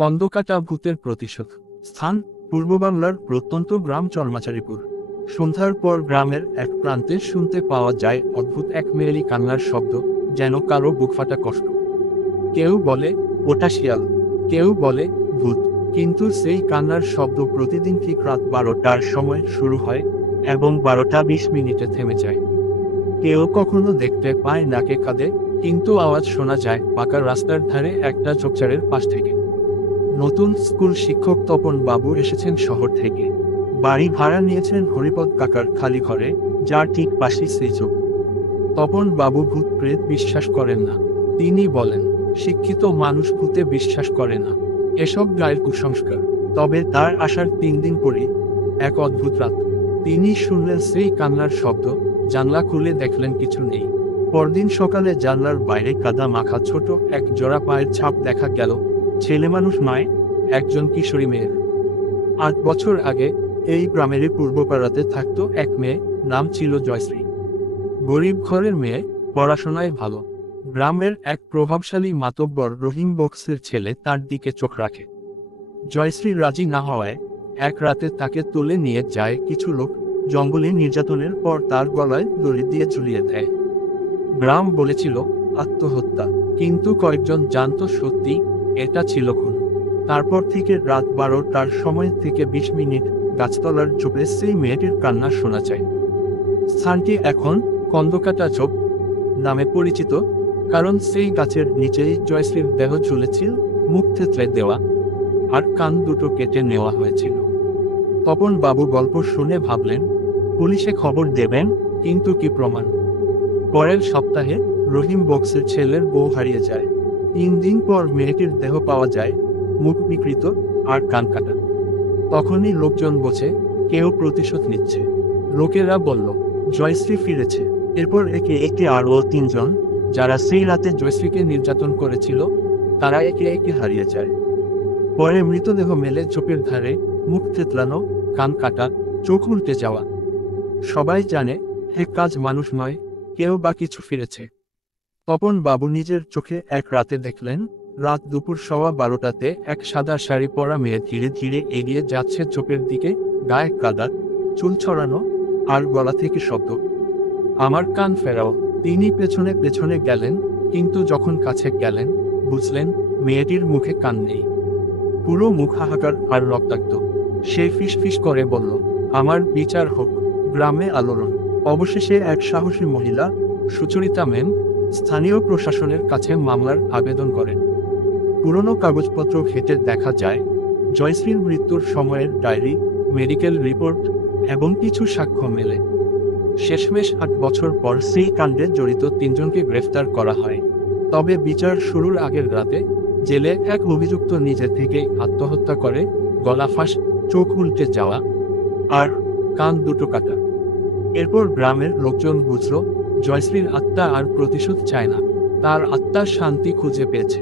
কন্দকাটা ভূতের প্রতিশোধ। স্থান: পূর্ব বাংলার প্রত্যন্ত গ্রাম চরমাচারীপুর। সন্ধ্যার পর গ্রামের এক প্রান্তে শুনতে পাওয়া যায় অদ্ভুত এক মেয়েলি কান্নার শব্দ, যেন কারো বুকফাটা কষ্ট। কেউ বলে ওটা শিয়াল, কেউ বলে ভূত। কিন্তু সেই কান্নার শব্দ প্রতিদিন ঠিক রাত 12টার সময় শুরু হয় এবং 12টা 20 মিনিটে থেমে যায়। কেউ কখনো দেখতে পায় না কে কাঁদে, কিন্তু আওয়াজ শোনা যায় পাকা রাস্তার ধারে একটা ঝোপঝাড়ের পাশ থেকে। নতুন স্কুল শিক্ষক তপন বাবু এসেছেন শহর থেকে। বাড়ি ভাড়া নিয়েছেন হরিপদ কাকার খালি ঘরে, যার ঠিক পাশেই সেই চোখ। তপন বাবু ভূত প্রেত বিশ্বাস করেন না। তিনি বলেন, শিক্ষিত মানুষ ভূতে বিশ্বাস করে না, এসব গায়ের কুসংস্কার। তবে তার আসার 3 দিন পরই এক অদ্ভুত রাত তিনি শুনলেন সেই কান্নার শব্দ। জানলা খুলে দেখলেন কিছু নেই। পরদিন সকালে জানলার বাইরে কাদা মাখা ছোট এক জোড়া পায়ের ছাপ দেখা গেল। ছেলে মানুষ নয়, একজন কিশোরী মেয়ের। 8 বছর আগে এই গ্রামেরই পূর্বপাড়াতে থাকতো এক মেয়ে, নাম ছিল জয়শ্রী। গরিব ঘরের মেয়ে, পড়াশোনায় ভালো। গ্রামের এক প্রভাবশালী মাতব্বর রহিম বক্সের ছেলে তার দিকে চোখ রাখে। জয়শ্রী রাজি না হওয়ায় এক রাতে তাকে তুলে নিয়ে যায় কিছু লোক। জঙ্গলে নির্যাতনের পর তার গলায় দড়ি দিয়ে ঝুলিয়ে দেয়। গ্রাম বলেছিল আত্মহত্যা, কিন্তু কয়েকজন জানতো সত্যি এটা ছিল খুন। তারপর থেকে রাত 12টার সময় থেকে 20 মিনিট গাছতলার ঝোপে সেই মেয়েটির কান্না শোনা যায়। স্থানটি এখন কন্দকাটা ঝোপ নামে পরিচিত, কারণ সেই গাছের নিচেই জয়শ্রীর দেহ ঝুলেছিল, মুখ থেতলে দেওয়া আর কান দুটো কেটে নেওয়া হয়েছিল। তপন বাবু গল্প শুনে ভাবলেন পুলিশে খবর দেবেন, কিন্তু কি প্রমাণ? পরের সপ্তাহে রহিম বক্সের ছেলের বউ হারিয়ে যায়। 3 দিন পর মেয়েটির দেহ পাওয়া যায়, মুখ বিকৃত আর কান কাটা। তখনই লোকজন বোঝে কেউ প্রতিশোধ নিচ্ছে। লোকেরা বলল জয়শ্রী ফিরেছে। এরপর একে একে আরও 3 জন, যারা সেই রাতে জয়শ্রীকে নির্যাতন করেছিল, তারা একে একে হারিয়ে যায়। পরে মৃতদেহ মেলে ঝোপের ধারে, মুখ থেতলানো, কান কাটা, চোখ উল্টে যাওয়া। সবাই জানে এ কাজ মানুষ নয়, কেউ বা কিছু ফিরেছে। তপন বাবু নিজের চোখে এক রাতে দেখলেন, রাত দুপুর 12:15 এক সাদা শাড়ি পরা মেয়ে ধীরে ধীরে এগিয়ে যাচ্ছে ঝোপের দিকে, গায়ে কাদা, চুল ছড়ানো, আর গলা থেকে শব্দ, আমার কান ফেরাও। তিনি পেছনে পেছনে গেলেন, কিন্তু যখন কাছে গেলেন বুঝলেন মেয়েটির মুখে কান নেই। পুরো মুখ হাহাকার আর রক্তাক্ত। সে ফিসফিস করে বলল, আমার বিচার হোক। গ্রামে আলোড়ন। অবশেষে এক সাহসী মহিলা, সুচরিতা ম্যাম, স্থানীয় প্রশাসনের কাছে মামলার আবেদন করেন। পুরনো কাগজপত্র ঘেঁটে দেখা যায় জয়শ্রীর মৃত্যুর সময়ের ডায়েরি, মেডিকেল রিপোর্ট এবং কিছু সাক্ষ্য মেলে। শেষমেশ 8 বছর পর সেই কাণ্ডে জড়িত 3 জনকে গ্রেফতার করা হয়। তবে বিচার শুরুর আগের রাতে জেলে এক অভিযুক্ত নিজে থেকেই আত্মহত্যা করে, গলা ফাঁস, চোখ উল্টে যাওয়া আর কান দুটো কাটা। এরপর গ্রামের লোকজন বুঝল জয়শ্রীর আত্মা আর প্রতিশোধ চায় না, তার আত্মার শান্তি খুঁজে পেয়েছে।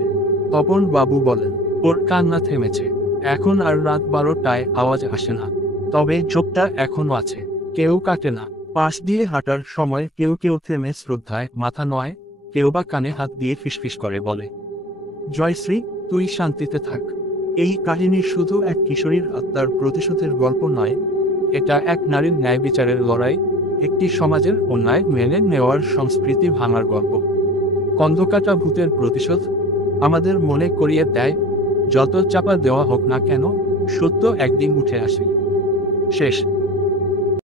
তপন বাবু বলেন, ওর কান্না থেমেছে, এখন আর রাত 12টায় আওয়াজ আসে না। তবে ঝোপটা এখনো আছে, কেউ কাটে না। পাশ দিয়ে হাঁটার সময় কেউ কেউ থেমে শ্রদ্ধায় মাথা নয়, কেউ বা কানে হাত দিয়ে ফিসফিস করে বলে, জয়শ্রী তুই শান্তিতে থাক। এই কাহিনী শুধু এক কিশোরীর আত্মার প্রতিশোধের গল্প নয়, এটা এক নারীর ন্যায় বিচারের লড়াই, একটি সমাজের অন্যায় মেনে নেওয়ার সংস্কৃতি ভাঙার গল্প। কন্দকাটা ভূতের প্রতিশোধ আমাদের মনে করিয়ে দেয়, যত চাপা দেওয়া হোক না কেন, সত্য একদিন উঠে আসে। শেষ।